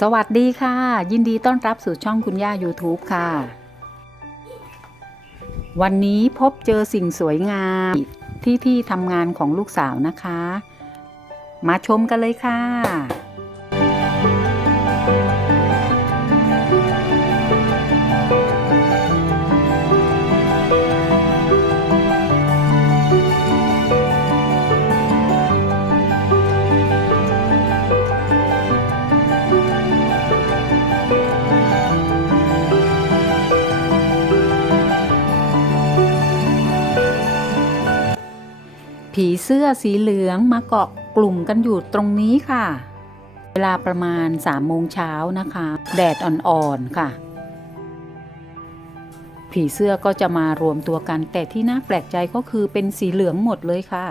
สวัสดีค่ะ ยินดีต้อนรับสู่ช่องคุณย่า YouTube ค่ะ วันนี้พบเจอสิ่งสวยงามที่ที่ทำงานของลูกสาวนะคะ มาชมกันเลยค่ะ ผีเสื้อสีเหลืองมาเกาะกลุ่มกันอยู่ตรงนี้ค่ะ เวลาประมาณ3โมงเช้านะคะ แดดอ่อนๆค่ะ ผีเสื้อก็จะมารวมตัวกัน แต่ที่น่าแปลกใจก็คือเป็นสีเหลืองหมดเลยค่ะ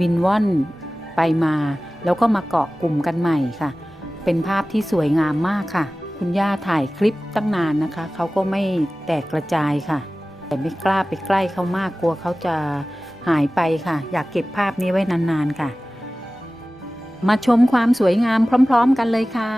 บินว่อนไปมา แล้วก็มาเกาะกลุ่มกันใหม่ค่ะ เป็นภาพที่สวยงามมากค่ะ คุณย่าถ่ายคลิปตั้งนานนะคะ เขาก็ไม่แตกกระจายค่ะ แต่ไม่กล้าไปใกล้เขามากกลัวเขาจะหายไปค่ะ อยากเก็บภาพนี้ไว้นานๆค่ะ มาชมความสวยงามพร้อม ๆ กันเลยค่ะ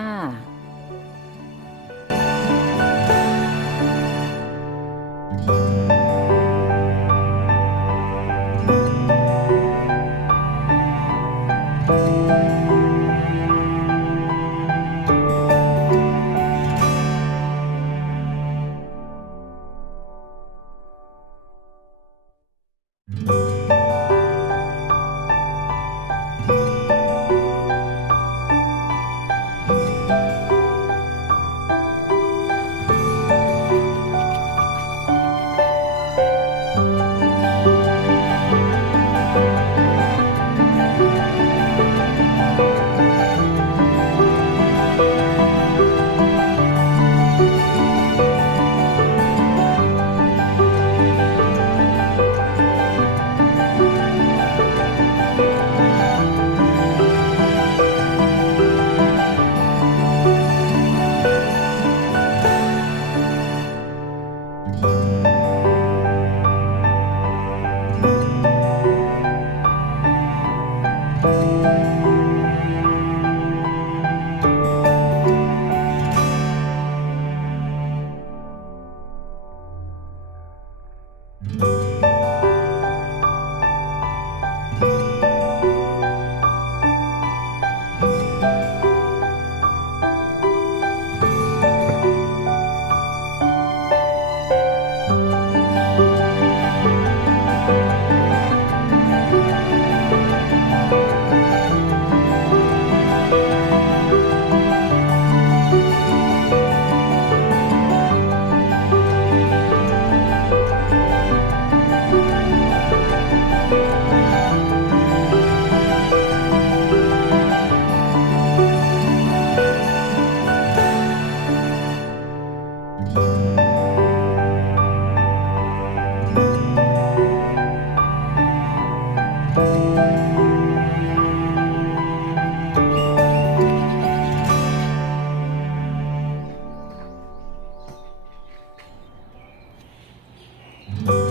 Oh.